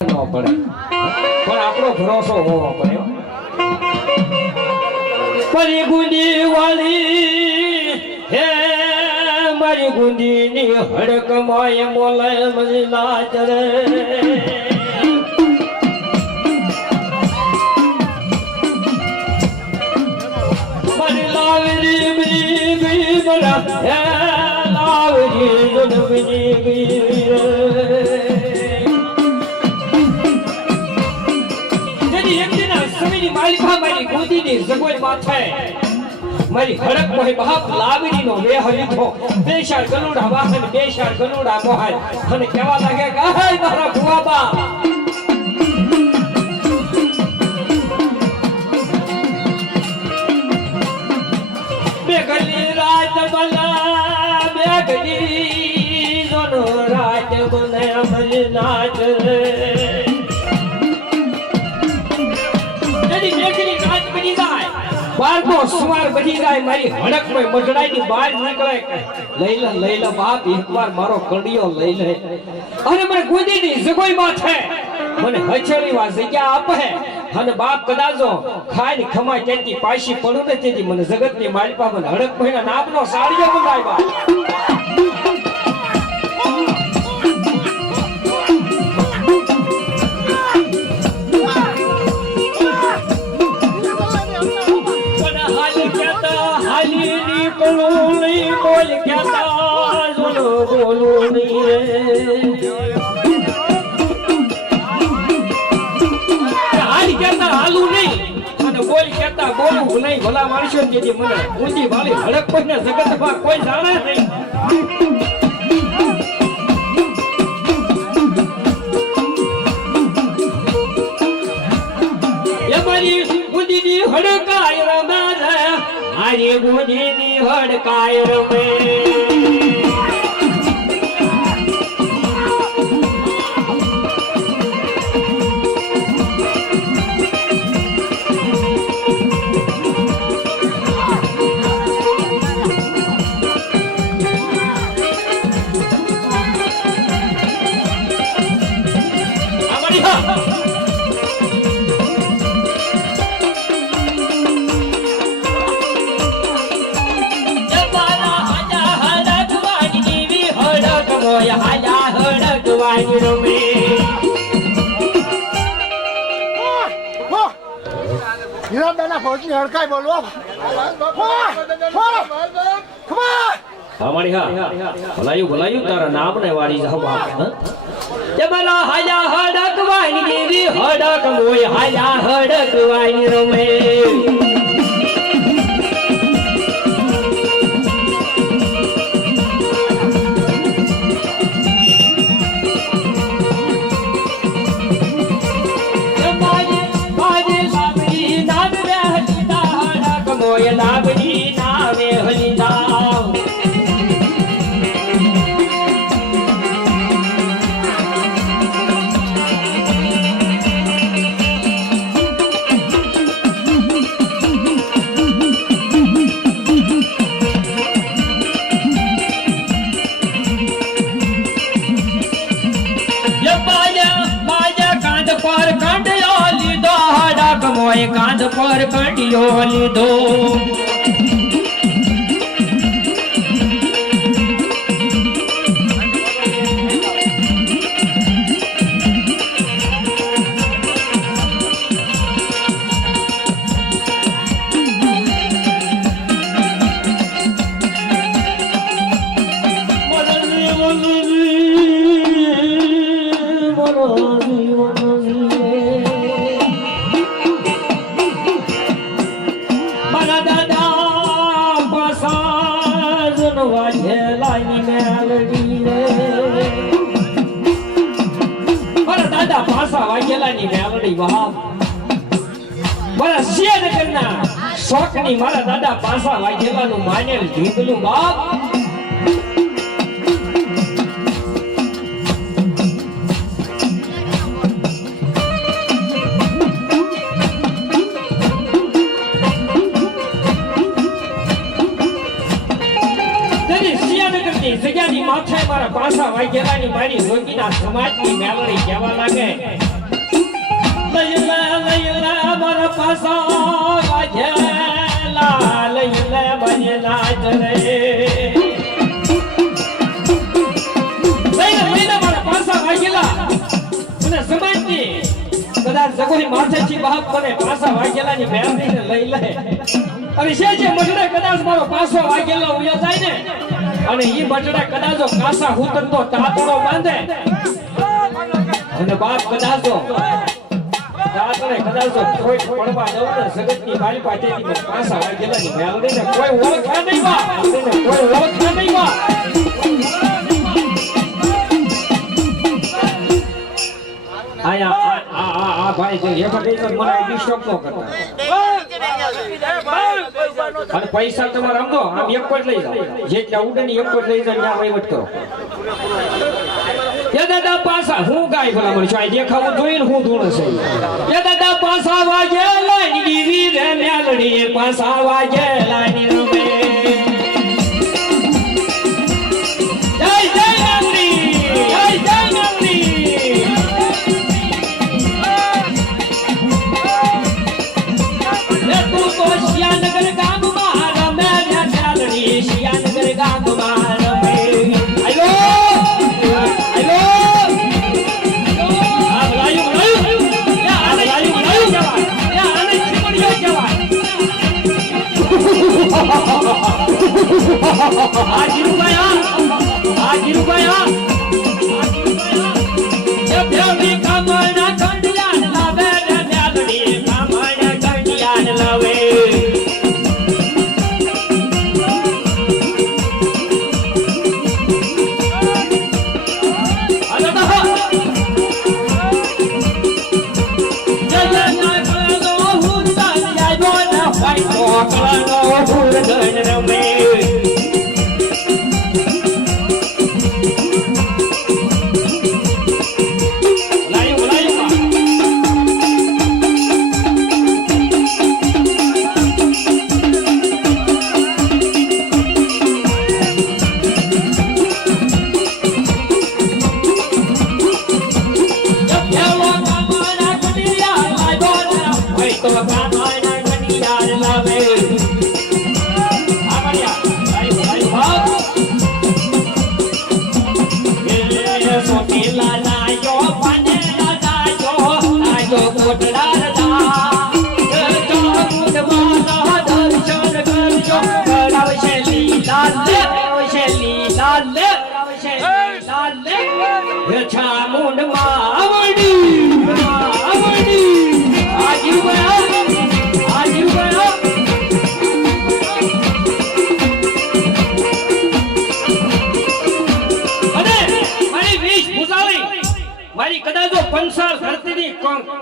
પડે પણ આપણો ભરોસો હોવો પડે મારી ગુંદી વાળી હે મારી ગુંદી ની હડક મોય બોલે મજલા ચરે મારી લાવરી બી બી બરા હે લાવરી જનબી બી માલિકા મારી ગોદીની જગોઈ માથે મારી હડક મોહી બાપ લાવડીનો વેહ લીધો બેશાર ગલુડા વાહન બેશાર ગલુડા મોહાય અને કેવા લાગે કે હાય મારા ભુવાબા બે ગલી રાત બલા બે ગલી જોનો રાત બને અમર નાચ બારનો સવાર બની જાય મારી હડક માં મજડાઈ ની બહાર નીકળે લઈલા બાપ એકવાર મારો કડિયો લઈ લે અને મને ગોદી ની જગોઈ માં છે મને હચેલી વા જગ્યા આપે અને બાપ કદાચો ખાઈ ખમાય ત્યાંથી પાછી પડું ને તેથી મને જગત ની માલિકા મને હડક મહિના નામનો સાડીઓ મંગાવ્યા બોલ કહેતા જોલો બોલું નહીં હાલ કહેતા હાલું નહીં અને બોલ કહેતા બોલવું નહીં ભલા માણસો જેથી મને ઊંધી વાળી હડક કોઈને જગતમાં કોઈ જાણે નહીં મારી ઊંધીની હડકાય રમે મારી ઊંધીની હડકાય રમે હડકાઈ બોલવા ભલાયું તારા નામ ને વાળી જાવ બાપ જબલા હાયા હડક વાણી દેવી હડક મોય હાયા હડક વાણી રમે લાવડી નાવે હલિદાવ મોય કાંધ પર કંડિયો લીધો શોખની મારા દાદા પાસા વાઘેલાનું માનેલ જીતલું બાપ જગ્યાની માથે મારા પાસા વાઘેલાની મારી રોગીના સમાજની મેલડી કહેવા લાગે લઈલા મારા પાસા વાજેલા લઈલા બજના જરે લઈલા મારા પાસા વાજેલા મને સમાજની કદાચ જગોની માથેથી બાપ મને પાસા વાગેલાની બેનને લઈ લે અને છે મટડે કદાચ મારો પાસો વાગેલો ઉયો જાય ને અને ઈ મટડે કદાચ કાસા હુતરતો તાતડો બાંધે અને બાપ કદાચ તાતડે કદાચ કોઈ પડવા દઉં ને જગતની મારી પાસેથી પાસા વાગેલાની બેનને કોઈ ઓળખા નહીં બા કોઈ ઓળખા નહીં બા આયા ભાઈ જે એક કઈ તો મને ડિસ્ટર્બ ન કરતા અને પૈસા તમારે આમ તો આમ એક જ લઈ જાઓ જેટલા ઉડે ને એક જ લઈ જાઓ ત્યાં વહીવટ કરો એ દાદા પાસા હું ગાય ભલા મને આ દેખાવું જોઈએ ને હું ધૂણ છે એ દાદા પાસા વાગે લાઈની દીવી રે મેલડી પાસા વાગે લાઈની રમે જય જય નામની જય જય નામની શિયાનગર ગામમાં રમે ચાલડી શિયાનગર ગામમાં રમે હેલો હેલો આ લાયું યા લાયું જવા યા આને ચીમડીઓ જવા આ જીરુભાઈ એ બેવી કામના કંડિયાન લાવે ને ચાલડી કામના કંડિયાન લાવે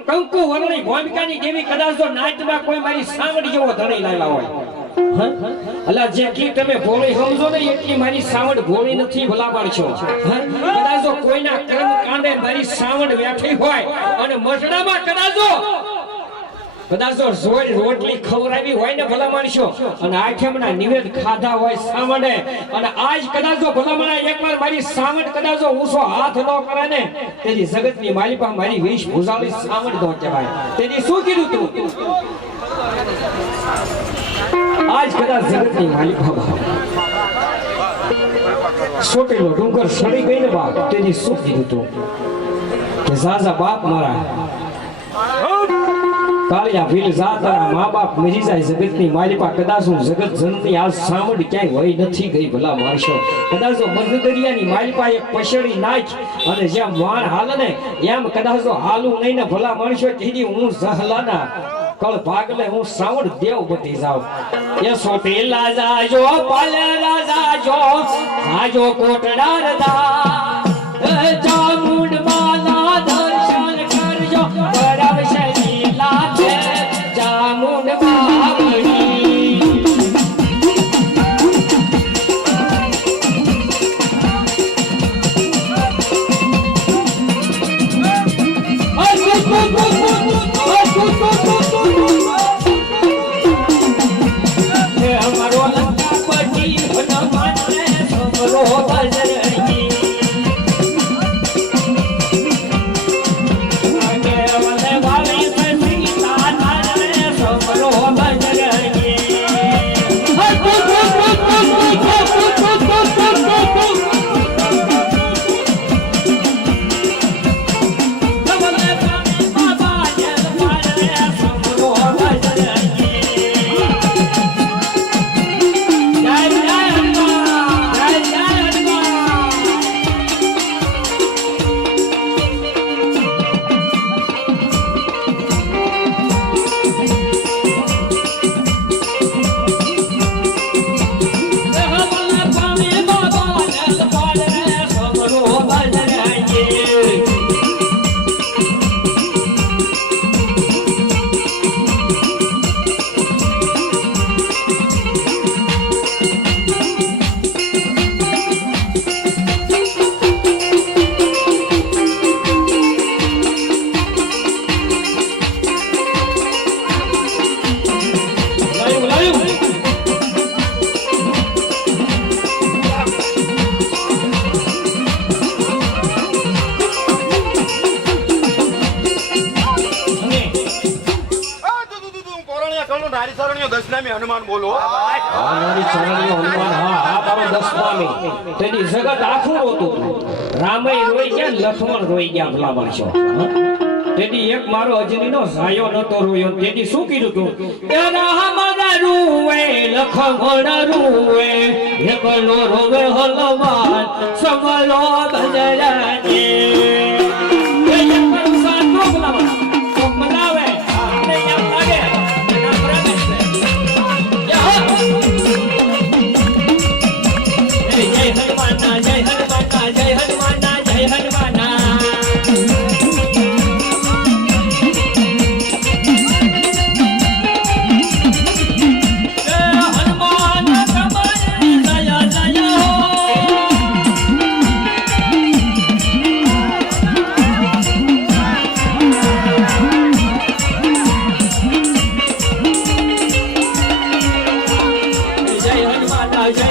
કંકુ વર્ણી ભૂમિકાની જેવી કદાચ જો નાચમાં કોઈ મારી સાવડી જેવો ધણી લાવ્યા હોય અલા જેટલી તમે ભોળી સમજો ને એટલી મારી સાવડ ભોળી નથી ભલા પાડશો કદાચ જો કોઈના કર્મ કાંડે મારી સાવડ બેઠી હોય અને મસડામાં કદાચ જો જોડ રોટલી ખવરાવી હોય ને ભલા માણસો અને આઠમના નિવેદ ખાધા હોય સાવડે અને આજ કદાચ જો ભલા માણા એકવાર મારી સાવડ કદાચ જો ઊંચો હાથ ન કરે ને તેની જગતની માલિકા મારી વેશ ભૂજાળી સાવડ નો કહેવાય તેની શું કીધું તું આજ કદાચ જગતની માલિકા સોટેલો ડુંગર સડી ગઈ ને બાપ તેની શું કીધું તું કે ઝાઝા બાપ મારા કાળિયા ભીલ જાતા મા બાપ મરી જાય જગતની માલિકા કદાચ હું જગત જનની આ સામડ ક્યાંય વહી નથી ગઈ ભલા માણસો કદાચ મધ દરિયાની માલિકા એક પછડી નાખ અને જ્યાં માણ હાલે ને એમ કદાચ હાલું નહીં ને ભલા માણસો કીધી હું જહલાના કળ ભાગલે હું સાવડ દેવ બધી જાઉં એ સોટેલા જાજો પાલેલા જાજો જાજો કોટડા રદા ચામુંડ માલા દર્શન કરજો બરાવશે લીલા છે ચામુંડ બાવડી અમારો લંકા પટી ભનમાને છોકરો બજરંગી નારી સરણીઓ દશનામી હનુમાન બોલો આ મારી ચરણીઓ હનુમાન હા મારો દસમામી તેની જગત આખું રોતું રામે રોઈ ગયા લક્ષ્મણ રોઈ ગયા ભલા માણસો તેની એક મારો અજનીનો સાયો નતો રોયો તેની શું કીધું તું એ રામ રૂવે લક્ષ્મણ રૂવે એકલો રોવે હનુમાન સમલો બજરાને એ એક સાત નો ભલા માણસો મનાવે આપણે એમ લાગે એના પ્રેમે છે જય હનુમાન જય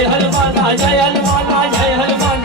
હનુમાન જય હનુમાન જય હનુમાન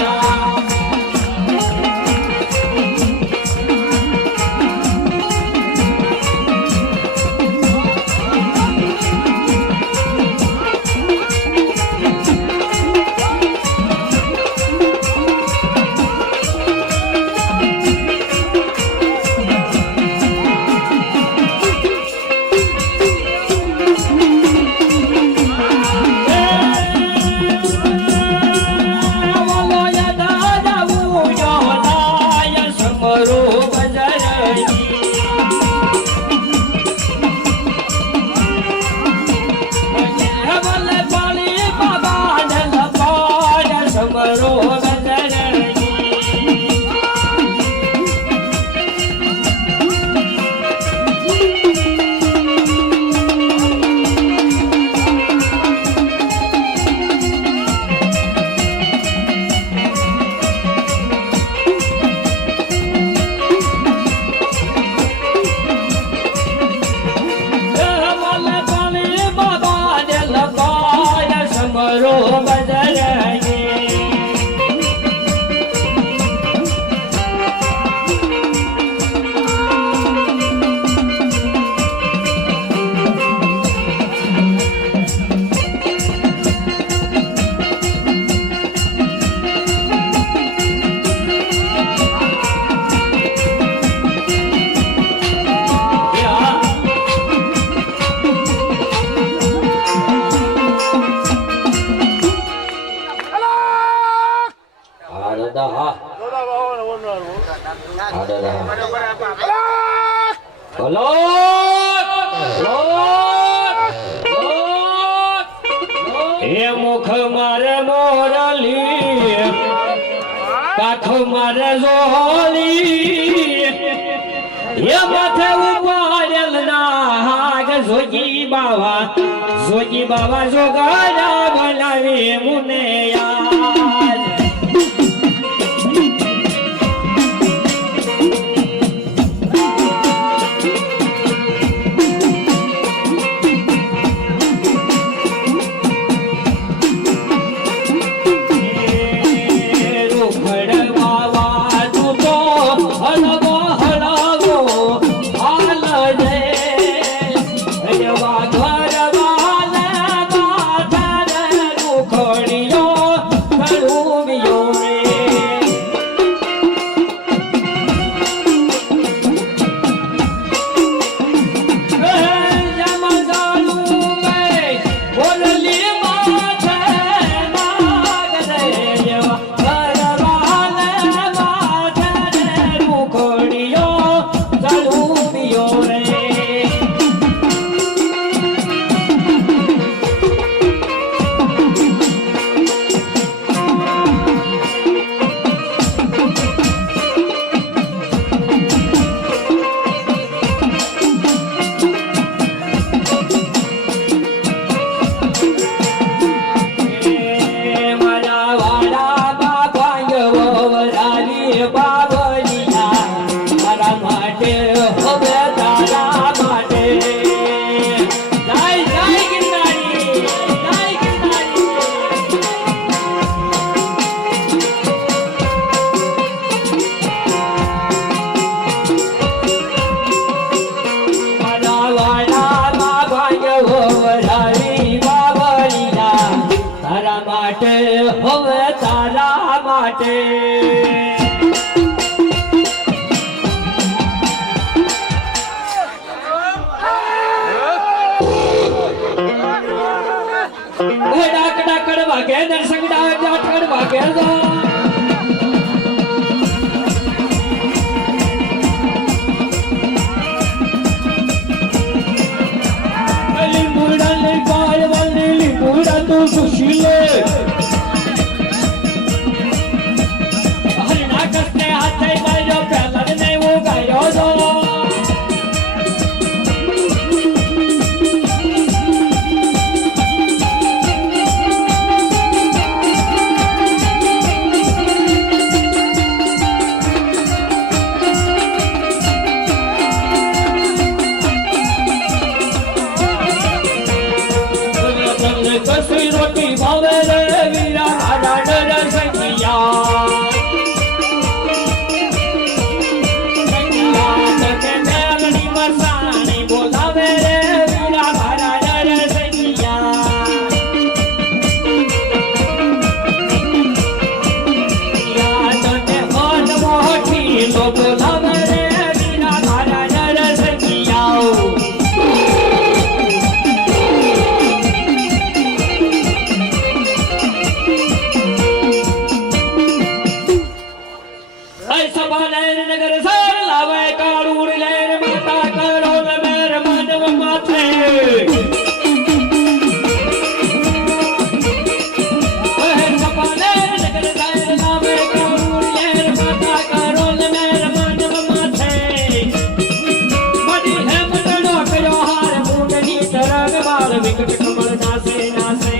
હે મુખ મારે મોરલી કાખ મારે જોલી હે માથે ઉપાડેલ નાગ જોગી બાવા જોગાડા બોલાવી મુને યાર Hello. ઓય ડાકડા કડવા કે દર્શક ડાક કડવા કે દો સુશીલે હર નાકસને હાથે માર્યો પેલા ને હું ગાયો દો કસી રોટી ભાવે રે વીરા આડા ડર સંગિયા સંગિયા કે મેલડી મસાણી બોલાવે રે વીરા આડા ડર સંગિયા યા તને હોટ મોઠી લો બોલાવે રે વીરા આડા ડર સંગિયા નગર સાર લાવે કાળું લેર માતા કરો મેર માનવ માથે ઓહે સપાને નગર સાર લાવે કાળું લેર માતા કરો મેર માનવ માથે મડી હે મટડો કર્યો હાર મૂંગની તરંગ વાળ વિકટ કમળ નાસે નાસે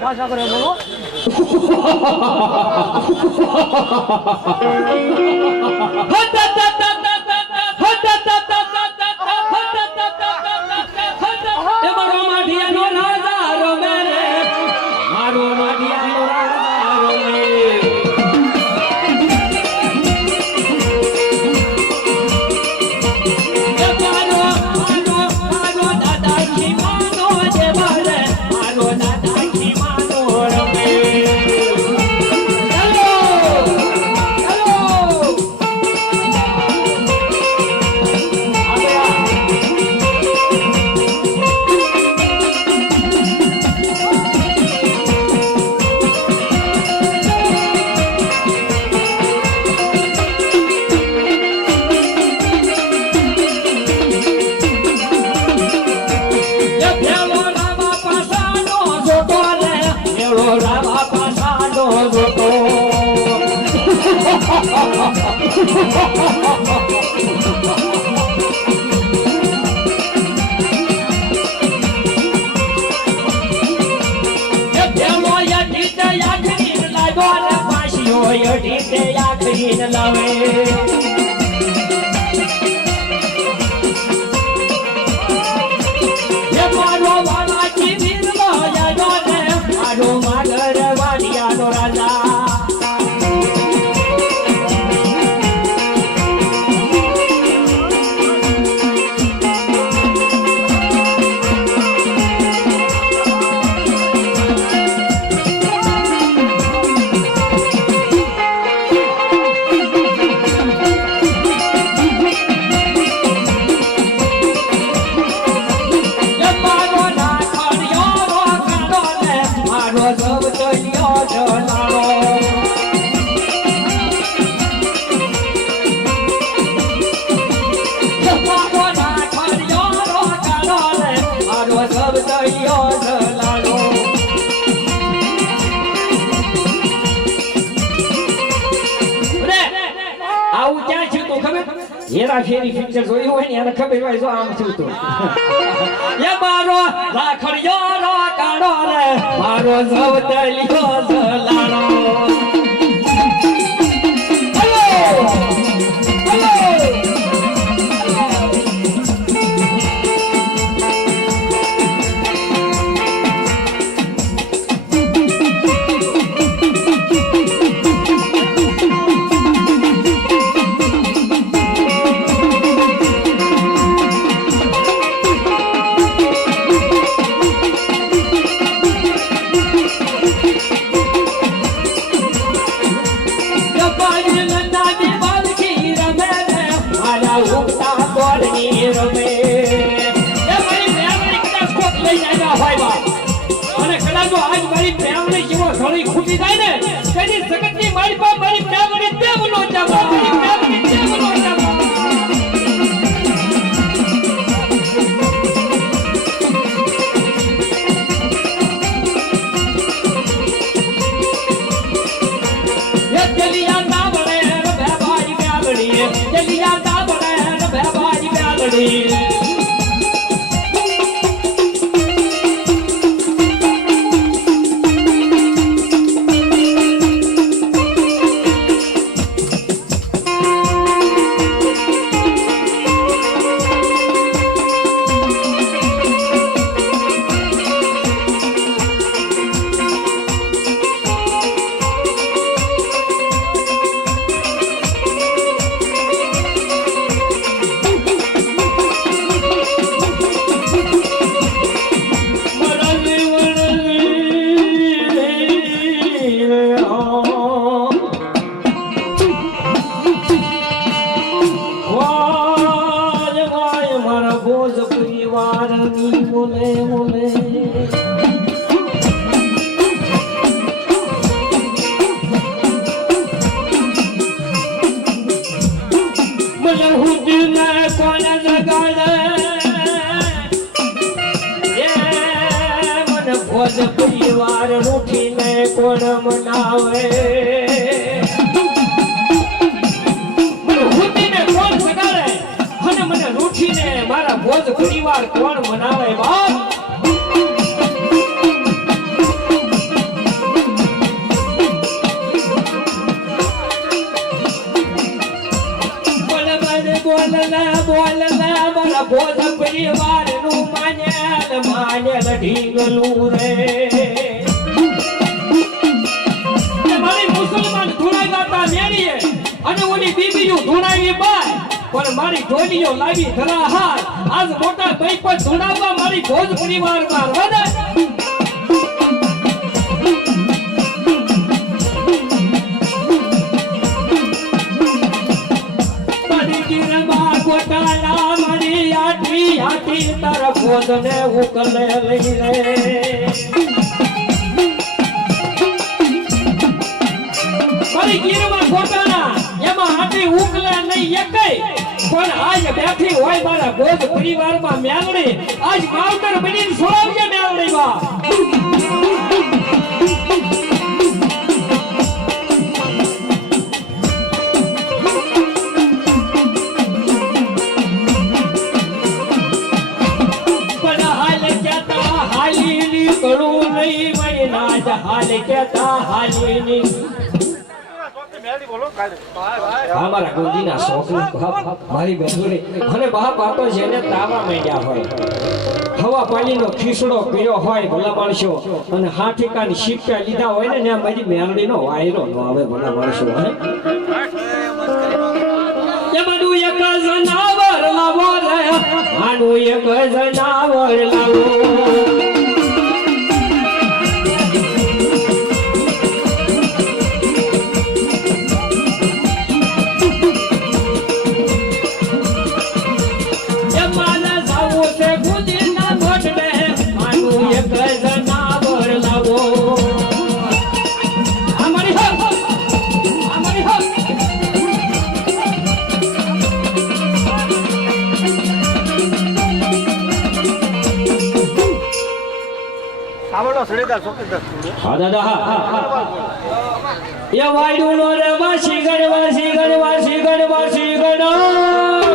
ભાષા કરે બોલો હેરાફેરી પિક્ચર જોયું હોય ને એને ખબર હોય જો આમ થયું તો એ મારો રાખડિયો રો કાળો રે મારો જવતલિયો જલાણો ખૂટી જાય ને તેની સગતની મારી પાસે મારી પ્રેમની દેવનો જવા મારી પ્રેમની દેવનો જવા ये जलिया ना बड़े रे भाई प्यागड़ी जलिया ना बड़े रे भाई प्यागड़ी परिवार रूठीने कोण मनावे મને રૂઠીને કોણ સગાડે અને મને રૂઠીને મારા ભોજ પરિવાર કોણ મનાવે બાપ બોલના મારા ભોજ પરિવાર નું માનેલ ઢીંગલું રે મારી મુસલમાન ધૂણાઈ વાતા મેળીએ અને ઓલી બીબીયું ધૂણાવી બાય પણ મારી ઢોલીઓ લાવી ધરા હાર આજ મોટા ભાઈ પર ધૂણાવવા મારી ભોજ પરિવાર માં વધે ગોટાલા મારી આટી આટી તારા ભોજને ઉકલે લઈ રે મારી ગીરમાં ગોટાલા એમાં આટી ઉકલે નહીં એકય પણ આજ બેઠી હોય મારા ભોજ પરિવારમાં મેલડી આજ માવતર બનીને છોડાવજે મેલડી માં હાલે કેતા હાલીની અમારા ગોદીના શોખનું મારી બેસુરી અને બાપ બાપો જેને તાવા માંડ્યા હોય હવા પાણીનો ખીસડો પીળો હોય ભલા માણસો અને હાથીકાની શીપા લીધા હોય ને મારી મેલડીનો વાયરો ન આવે ભલા માણસો એમાંનું એક જનાવર લાવો રે આનું એક જનાવર લાવો હા દાદા હા એ વાયડું નો રે વાસી ગણ વાસી ગણ વાસી ગણ વાસી ગણ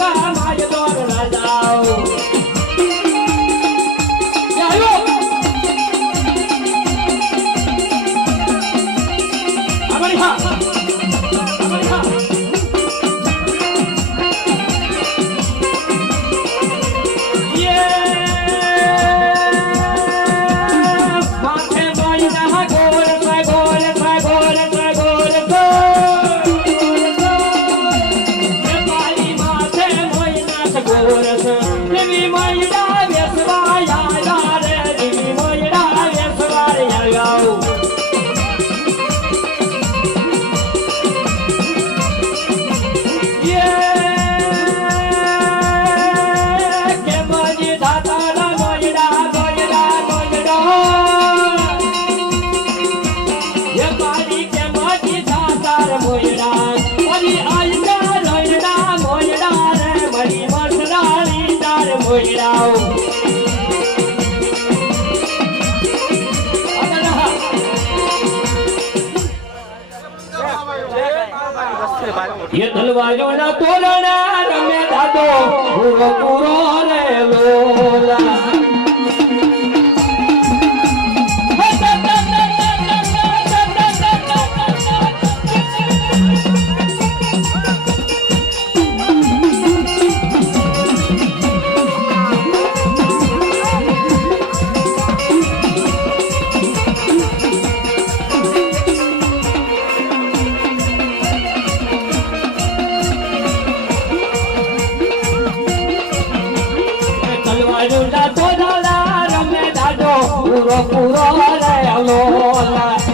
કા માય દોર રાજાઓ આયો અમારી હા ये तलवारों ना तोड़ना रमे दादो पूरो पूरो रे लोला પૂરો પૂરો રે લોલા